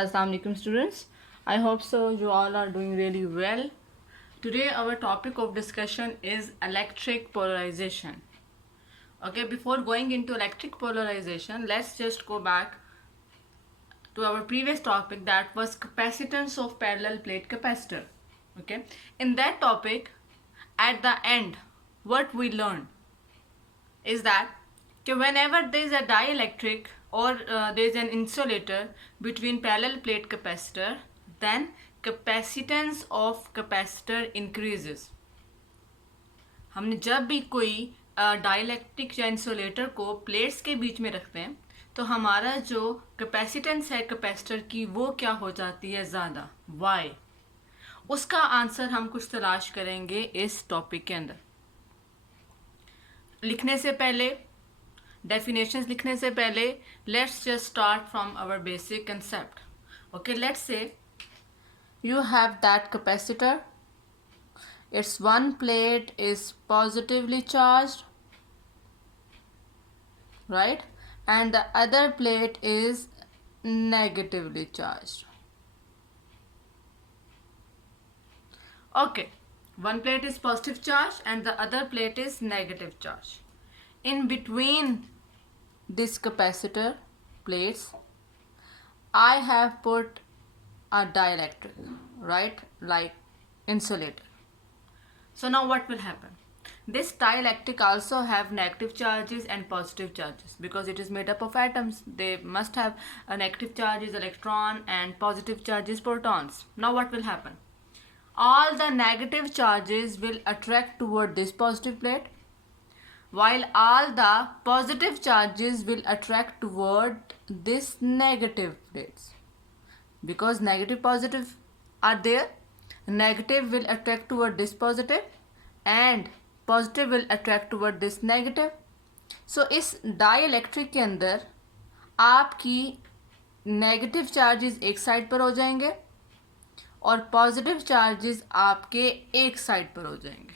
Assalamu alaikum students. I hope so you all are doing really well. Today our topic of discussion is electric polarization. Okay, before going into electric polarization, let's just go back to our previous topic, that was capacitance of parallel plate capacitor. Okay, in that topic, at the end, what we learned is that whenever there is a dielectric or there is an insulator between parallel plate capacitor, then capacitance of capacitor increases. हमने जब भी कोई dielectric या insulator को plates के बीच में रखते हैं तो हमारा जो कैपेसिटेंस है कैपेसिटर की वो क्या हो जाती है ज़्यादा, वाई. उसका आंसर हम कुछ तलाश करेंगे इस टॉपिक के अंदर. लिखने से पहले, डेफिनेशंस लिखने से पहले, let's just start from our basic concept. Okay, let's say you have that capacitor, its one plate is positively charged, right, and the other plate is negatively charged. Okay, one plate is positive charge and the other plate is negative charge. In between this capacitor plates I have put a dielectric, right, like insulator. So now what will happen? This dielectric also have negative charges and positive charges because it is made up of atoms. They must have a negative charges electron and positive charges protons. Now what will happen? All the negative charges will attract toward this positive plate, while all the positive charges will attract toward this negative plates. Because negative positive are there, negative will attract toward this positive and positive will attract toward this negative. So इस dielectric के अंदर आपकी negative charges एक side पर हो जाएंगे और positive charges आपके एक साइड पर हो जाएंगे.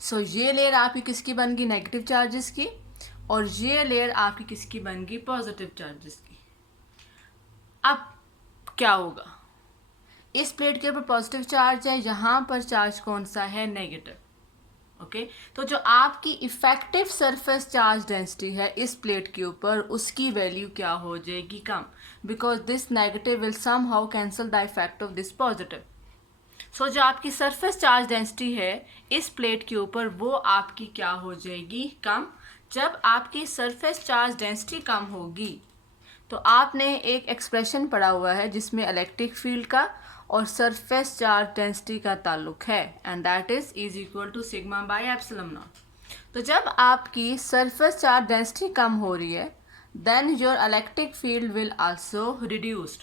सो ये लेयर आपकी किसकी बन गई, नेगेटिव चार्जेस की, और ये लेयर आपकी किसकी बन गई, पॉजिटिव चार्जेस की. अब क्या होगा, इस प्लेट के ऊपर पॉजिटिव चार्ज है, यहाँ पर चार्ज कौन सा है, नेगेटिव. ओके, तो जो आपकी इफेक्टिव सरफेस चार्ज डेंसिटी है इस प्लेट के ऊपर, उसकी वैल्यू क्या हो जाएगी, कम, because this negative will somehow cancel the effect of this positive. So जो आपकी सरफेस चार्ज डेंसिटी है इस प्लेट के ऊपर वो आपकी क्या हो जाएगी, कम. जब आपकी सरफेस चार्ज डेंसिटी कम होगी तो आपने एक एक्सप्रेशन पढ़ा हुआ है जिसमें इलेक्ट्रिक फील्ड का और सरफेस चार्ज डेंसिटी का ताल्लुक है, and that is equal to sigma by epsilon naught. तो जब आपकी सरफेस चार्ज डेंसिटी कम हो रही है then your electric field will also reduced.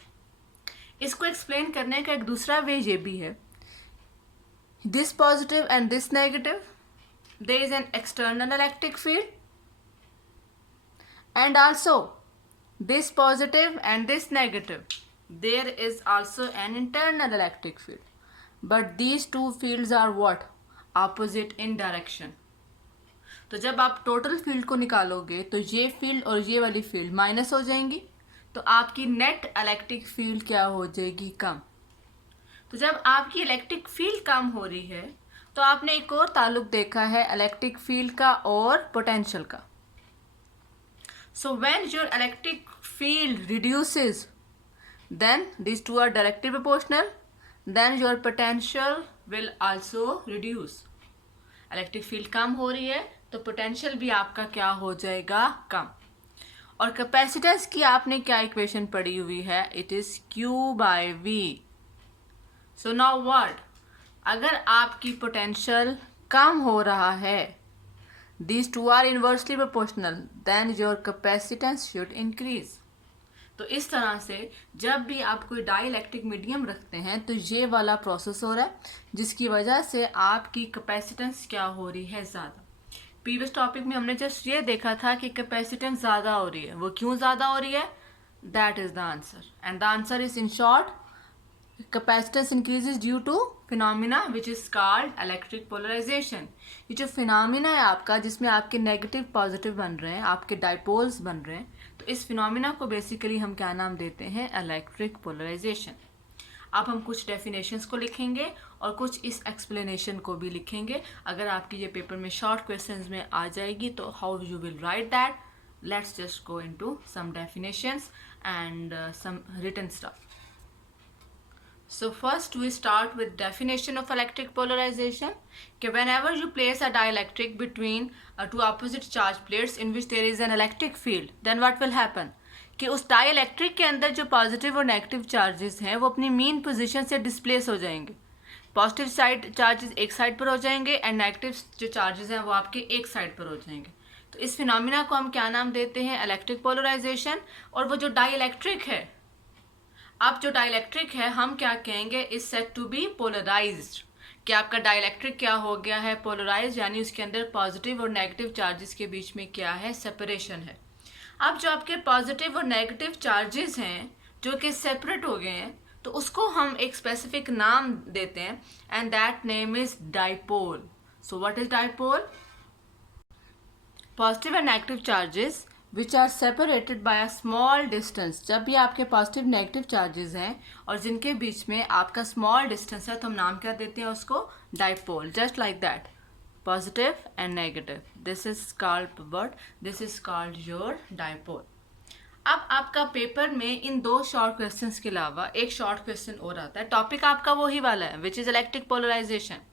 इसको एक्सप्लेन करने का एक दूसरा वे ये भी है, this positive and this negative, there is an external electric field, and also this positive and this negative, there is also an internal electric field, but these two fields are what, opposite in direction. तो जब आप total field को निकालोगे तो ये field और ये वाली फील्ड माइनस हो जाएंगी, तो आपकी नेट इलेक्ट्रिक फील्ड क्या हो जाएगी, कम. तो जब आपकी इलेक्ट्रिक फील्ड कम हो रही है तो आपने एक और ताल्लुक देखा है इलेक्ट्रिक फील्ड का और पोटेंशियल का. So when your electric field reduces, then these two are directly proportional, then your potential will also reduce. Electric field कम हो रही है तो potential भी आपका क्या हो जाएगा, कम. और capacitance की आपने क्या इक्वेशन पढ़ी हुई है, it is Q by V. So now what? अगर आपकी potential कम हो रहा है, these two are inversely proportional, then your capacitance should increase. तो इस तरह से जब भी आप कोई डाइलेक्ट्रिक मीडियम रखते हैं तो ये वाला प्रोसेस हो रहा है जिसकी वजह से आपकी कैपेसिटेंस क्या हो रही है, ज़्यादा. प्रीवियस टॉपिक में हमने जस्ट ये देखा था कि कैपेसिटेंस ज़्यादा हो रही है, वो क्यों ज़्यादा हो रही है, that is the answer, and the answer is in short capacitance increases due to phenomena which is called electric polarization. ये जो फिनोमिना है आपका जिसमें आपके नेगेटिव पॉजिटिव बन रहे हैं, आपके डाइपोल्स बन रहे हैं, तो इस फिनोमिना को बेसिकली हम क्या नाम देते हैं, इलेक्ट्रिक पोलराइजेशन। अब हम कुछ डेफिनेशंस को लिखेंगे और कुछ इस एक्सप्लेनेशन को भी लिखेंगे। अगर आपकी ये पेपर में शॉर्ट क्वेश्चंस में आ जाएगी तो how you will write that. Let's just go into some definitions and some written stuff. So first we start with definition of electric polarization. कि whenever you place a dielectric between two opposite charge plates in which there is an electric field, then what will happen? कि उस dielectric के अंदर जो positive और negative charges हैं वो अपनी मीन पोजीशन से डिस्प्लेस हो जाएंगे। पॉजिटिव साइड चार्जेस एक साइड पर हो जाएंगे एंड नेगेटिव जो चार्जेस हैं वो आपके एक साइड पर हो जाएंगे। तो इस फिनोमिना को हम क्या नाम देते हैं, इलेक्ट्रिक पोलराइजेशन। और वो जो डाइलेक्ट्रिक है, अब जो डाइलेक्ट्रिक है हम क्या कहेंगे, is said to be polarized. कि आपका डाइलेक्ट्रिक क्या हो गया है, पोलराइज, यानी उसके अंदर पॉजिटिव और नेगेटिव चार्जेस के बीच में क्या है, सेपरेशन है। अब जो आपके पॉजिटिव और नेगेटिव चार्जेस हैं जो कि सेपरेट हो गए हैं, तो उसको हम एक स्पेसिफिक नाम देते हैं and that name is dipole. So what is dipole? Positive and negative charges which are separated by a small distance. जब भी आपके पॉजिटिव नेगेटिव चार्जेस हैं और जिनके बीच में आपका स्मॉल डिस्टेंस है तो हम नाम क्या देते हैं उसको, dipole. Just like that, positive and negative, this is called what, this is called your dipole. अब आपका पेपर में इन दो शॉर्ट क्वेश्चंस के अलावा एक शॉर्ट क्वेश्चन और आता है, टॉपिक आपका वही वाला है विच इज इलेक्ट्रिक पोलराइजेशन।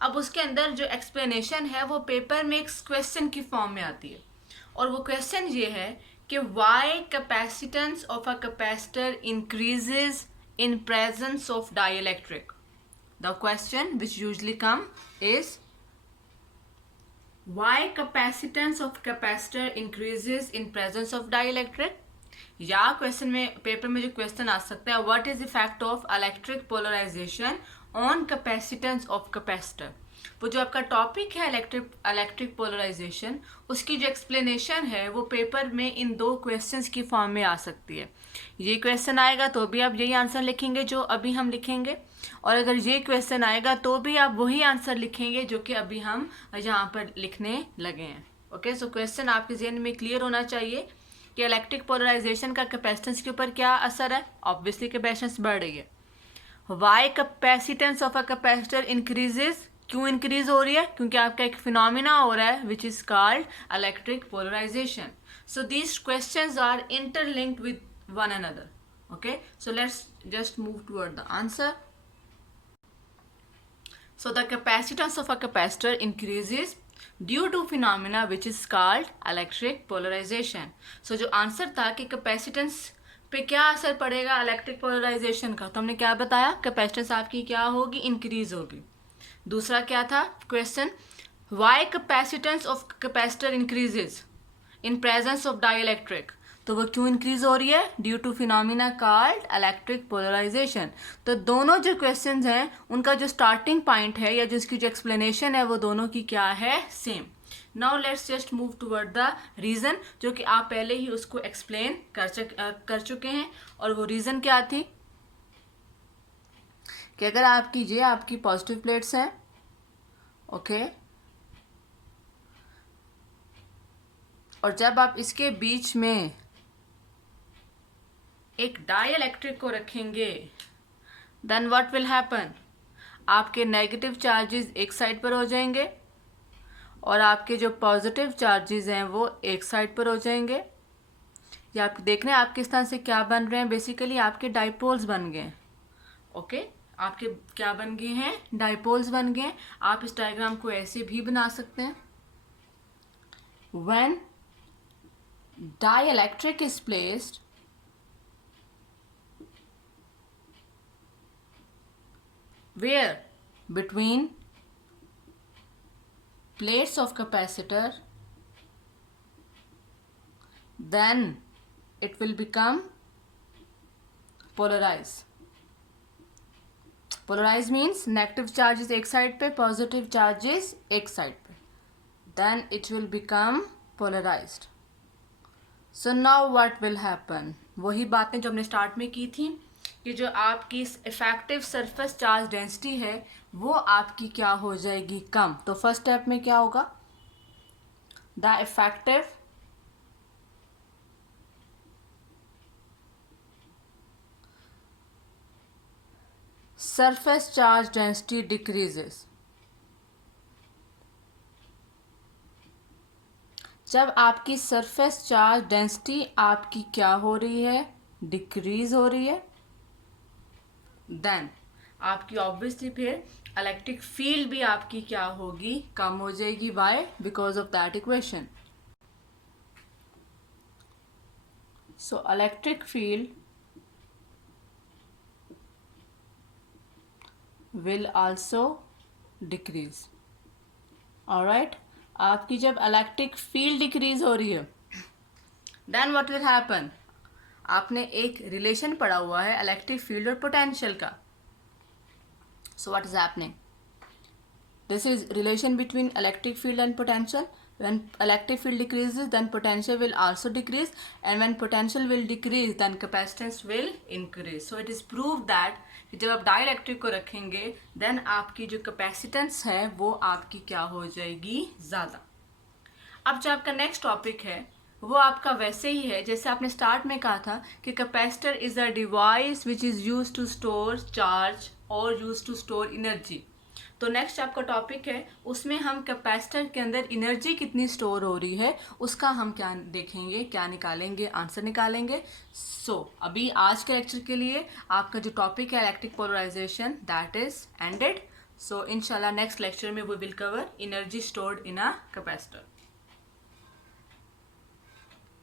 अब उसके अंदर जो एक्सप्लेनेशन है वो पेपर में एक क्वेश्चन की फॉर्म में आती है और वो क्वेश्चन ये है कि why capacitance of a capacitor increases in presence of dielectric. The question which usually come is why capacitance of capacitor increases in presence of dielectric. या क्वेश्चन में, पेपर में जो क्वेश्चन आ सकता है, what is effect of electric polarization on capacitance of capacitor. वो जो आपका टॉपिक है इलेक्ट्रिक पोलराइजेशन, उसकी जो एक्सप्लेनेशन है वो पेपर में इन दो क्वेश्चंस की फॉर्म में आ सकती है। ये क्वेश्चन आएगा तो भी आप यही आंसर लिखेंगे जो अभी हम लिखेंगे, और अगर ये क्वेश्चन आएगा तो भी आप वही आंसर लिखेंगे जो कि अभी हम यहाँ पर लिखने लगे हैं। ओके, सो क्वेश्चन आपके ज़हन में क्लियर होना चाहिए कि इलेक्ट्रिक पोलराइजेशन का कैपेसिटेंस के ऊपर क्या असर है। ऑब्वियसली कैपेसिटेंस बढ़ रही है। Why capacitance of a capacitor increases, क्यों इंक्रीज हो रही है, क्योंकि आपका एक फिनोमिना हो रहा है which is called electric polarization. So these questions are interlinked with one another. Okay, so let's just move toward the answer. So the capacitance of a capacitor increases due to phenomena which is called electric polarization. So जो answer था कि capacitance पे क्या असर पड़ेगा electric polarisation का, तो हमने क्या बताया, कैपेसिटेंस आपकी क्या होगी, इंक्रीज होगी। दूसरा क्या था question, why capacitance of capacitor increases in presence of dielectric. तो वो क्यों इंक्रीज हो रही है, due to phenomena called electric polarization. तो दोनों जो क्वेश्चंस हैं उनका जो स्टार्टिंग पॉइंट है या जो उसकी जो एक्सप्लेनेशन है वो दोनों की क्या है, same. Now let's just move toward the reason, जो कि आप पहले ही उसको एक्सप्लेन कर चुके हैं। और वो रीज़न क्या थी कि अगर आपकी पॉजिटिव प्लेट्स हैं, ओके, और जब आप इसके बीच में एक डाइलेक्ट्रिक को रखेंगे, देन व्हाट विल हैपन, आपके नेगेटिव चार्जेस एक साइड पर हो जाएंगे और आपके जो पॉजिटिव चार्जेस हैं वो एक साइड पर हो जाएंगे। या आप देख रहे हैं आपके स्थान से क्या बन रहे हैं, बेसिकली आपके डाइपोल्स बन गए। ओके, आपके क्या बन गए हैं, डाइपोल्स बन गए। आप इस डायग्राम को ऐसे भी बना सकते हैं। When dielectric is placed where between plates of capacitor, then it will become polarized. Polarized means negative charges एक side पे, positive charges एक side पे, then it will become polarized. So now what will happen, वही बातें जो हमने start में की थी कि जो आपकी इफेक्टिव सरफेस चार्ज डेंसिटी है वो आपकी क्या हो जाएगी, कम। तो फर्स्ट स्टेप में क्या होगा, the effective surface charge density decreases. जब आपकी सरफेस चार्ज डेंसिटी आपकी क्या हो रही है, डिक्रीज हो रही है, देन आपकी ऑब्वियसली फिर इलेक्ट्रिक फील्ड भी आपकी क्या होगी, कम हो जाएगी. Why? Because of that equation. So electric field will also decrease. Alright, आपकी जब इलेक्ट्रिक फील्ड डिक्रीज हो रही है, देन व्हाट विल हैपन? आपने एक रिलेशन पढ़ा हुआ है इलेक्ट्रिक फील्ड और पोटेंशियल का. सो what is happening? This is relation between electric field and potential. When electric field decreases, then potential will also decrease, and when potential will decrease, then capacitance will increase. So it is proved that कि जब आप dielectric को रखेंगे, then आपकी जो capacitance है वो आपकी क्या हो जाएगी, ज़्यादा. अब जो आपका नेक्स्ट टॉपिक है वो आपका वैसे ही है जैसे आपने स्टार्ट में कहा था कि capacitor is a device which is use to store charge और यूज टू स्टोर एनर्जी. तो नेक्स्ट आपका टॉपिक है, उसमें हम कैपेसिटर के अंदर एनर्जी कितनी स्टोर हो रही है उसका हम क्या देखेंगे, क्या निकालेंगे, आंसर निकालेंगे. सो अभी आज के लेक्चर के लिए आपका जो टॉपिक है electric polarization, that is ended. So इंशाल्लाह नेक्स्ट लेक्चर में we will cover energy stored in a capacitor.